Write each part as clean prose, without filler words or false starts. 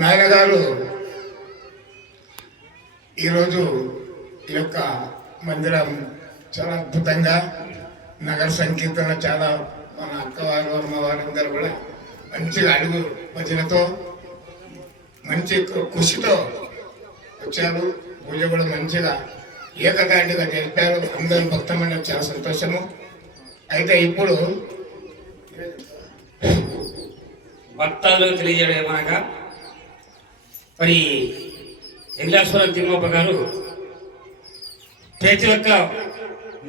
నాయన గారు ఈరోజు ఈ యొక్క మందిరం చాలా అద్భుతంగా నగర సంకీర్తన చాలా మన అక్కవారు అమ్మవారందరూ కూడా మంచిగా అడుగు భజనతో మంచి కృషితో వచ్చారు. పూజ కూడా మంచిగా ఏకదాటిగా జరిపారు. అందరూ భక్తమైన చాలా సంతోషము. అయితే ఇప్పుడు భక్తాలు తెలియజేయడం ఏమనగా మరి వెంకటేశ్వర తిమ్మప్ప గారు ప్రతి ఒక్క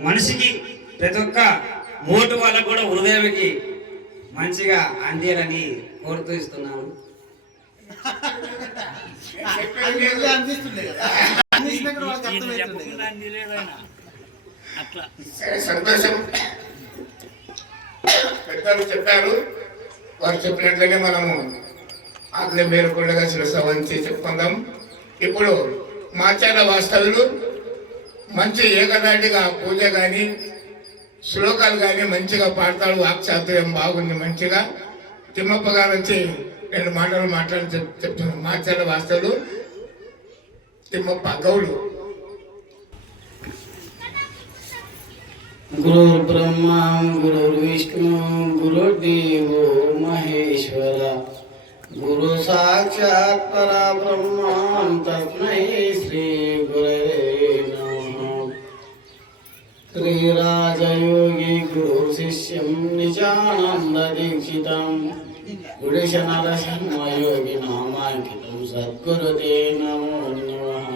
మనిషికి ప్రతి ఒక్క మోటు వాళ్ళకు కూడా హృదయానికి మంచిగా అందేరని కోరుతూ ఇస్తున్నాము. సంతోషం. పెద్దలు చెప్పారు, వారు చెప్పినట్లనే మనము ఆజ్ఞ మేరకుండా శిరస వంచి చెప్పుకుందాం. ఇప్పుడు మాచార వాస్తవులు మంచి ఏకదాటిగా పూజ కానీ శ్లోకాలు కానీ మంచిగా పాడతాడు. వాక్చాతుర్యం బాగుంది. మంచిగా తిమ్మప్ప గారు వచ్చి 2 మాటలు మాట్లాడి చెప్తున్నాం. మాచార వాస్తవులు తిమ్మప్ప గౌడు. గురు బ్రహ్మ గురు విష్ణు గురుదేవో మహేశ్వర గురు సాక్షాత్ పరబ్రహ్మ తస్మై శ్రీ గురవే నమః. శ్రీరాజయోగి గురు శిష్యం నిజానంద దీక్షితం గుడిశ నరసింహయోగి నామాంకితం సద్గురుదే నమో నమః.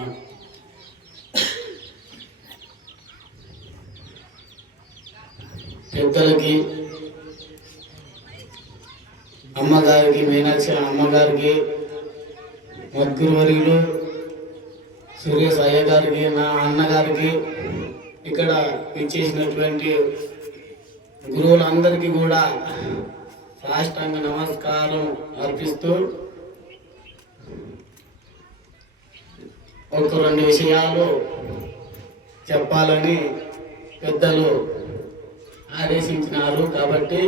పెద్దలకి, అమ్మగారికి, మీనాక్షి అమ్మగారికి, మద్గురువర్యులు సురేష్ అయ్య గారికి, నా అన్నగారికి, ఇక్కడ ఇచ్చేసినటువంటి గురువులందరికీ కూడా సాష్టాంగ నమస్కారం అర్పిస్తూ ఒక 2 విషయాలు చెప్పాలని పెద్దలు ఆదేశించినారు. కాబట్టి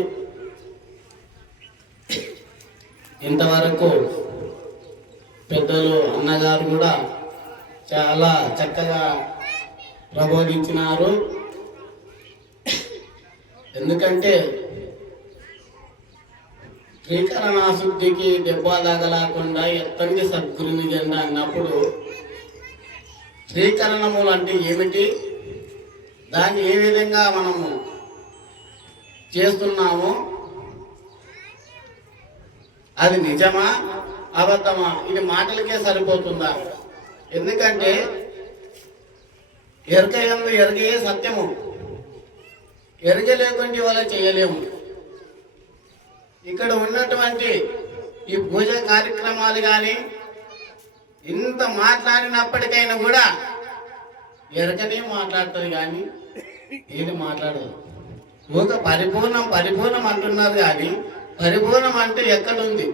ఇంతవరకు పెద్దలు అన్నగారు కూడా చాలా చక్కగా ప్రబోధించినారు. ఎందుకంటే శ్రీకరణ శుద్ధికి దెబ్బ తగలకుండా ఎత్తండి సద్గురుని జెండా అన్నప్పుడు శ్రీకరణములు అంటే ఏమిటి, దాన్ని ఏ విధంగా మనము చేస్తున్నాము, అది నిజమా అబద్ధమా, ఇది మాటలకే సరిపోతుందా? ఎందుకంటే ఎరకయందు ఎరగయే సత్యము, ఎరగలేకుండా వల్ల చేయలేము. ఇక్కడ ఉన్నటువంటి ఈ పూజ కార్యక్రమాలు కానీ ఇంత మాట్లాడినప్పటికైనా కూడా ఎరకనే మాట్లాడుతుంది కానీ ఏది మాట్లాడదు. ఒక పరిపూర్ణం అంటున్నారు కానీ పరిపూర్ణం అంటే ఎక్కడుంది,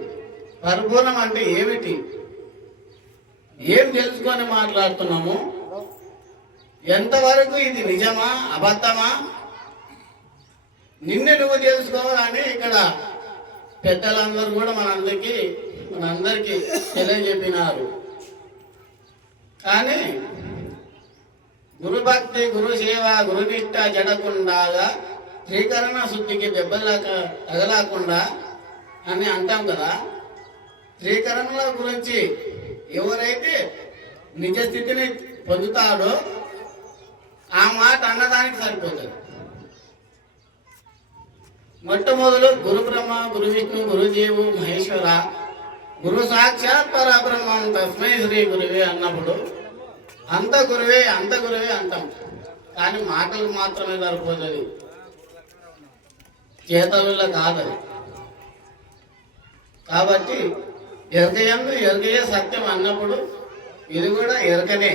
పరిపూర్ణం అంటే ఏమిటి, ఏం తెలుసుకొని మాట్లాడుతున్నాము, ఎంతవరకు ఇది నిజమా అబద్ధమా నిన్ను నువ్వు తెలుసుకోవాలని ఇక్కడ పెద్దలందరూ కూడా మనందరికీ తెలియజెప్పినారు. కానీ గురుభక్తి, గురు సేవ, గురునిష్ట జడకుండాగా శ్రీకరణ శుద్ధికి తగలకుండా అని అంటాం కదా. శ్రీకరణల గురించి ఎవరైతే నిజ స్థితిని పొందుతాడో ఆ మాట అన్నదానికి సరిపోతుంది. మొట్టమొదలు గురు బ్రహ్మ గురు విష్ణు గురుదేవు మహేశ్వర గురు సాక్షాత్ పరబ్రహ్మం తస్మై శ్రీ గురువే అన్నప్పుడు అంత గురువే అంటాం. కానీ మాటలు మాత్రమే సరిపోతుంది, చేతలలో కాదు. కాబట్టి ఎరకయందు ఎరకయే సత్యం అన్నప్పుడు ఇది కూడా ఎరకనే.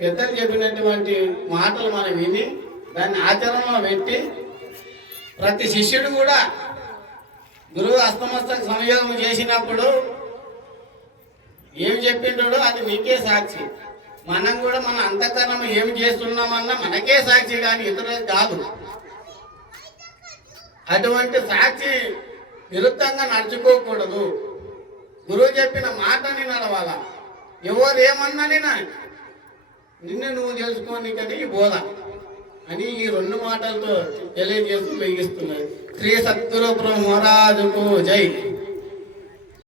పెద్దలు చెప్పినటువంటి మాటలు మనం విని దాన్ని ఆచరణలో పెట్టి ప్రతి శిష్యుడు కూడా గురువు హస్తమస్తక సంయోగం చేసినప్పుడు ఏం చెప్పిండో అది నీకే సాక్షి. మనం కూడా మన అంతఃకరణం ఏమి చేస్తున్నామన్నా మనకే సాక్షి, కానీ ఇతరులకు కాదు. అటువంటి సాక్షి విరుద్ధంగా నడుచుకోకూడదు. గురువు చెప్పిన మాటని నడవాల. ఎవరు ఏమన్నాని నిన్ను నువ్వు తెలుసుకోనికని బోధ అని ఈ రెండు మాటలతో తెలియజేసి వెలిగిస్తున్నది. శ్రీ సద్గురు బ్రహ్మరాజుకు జై.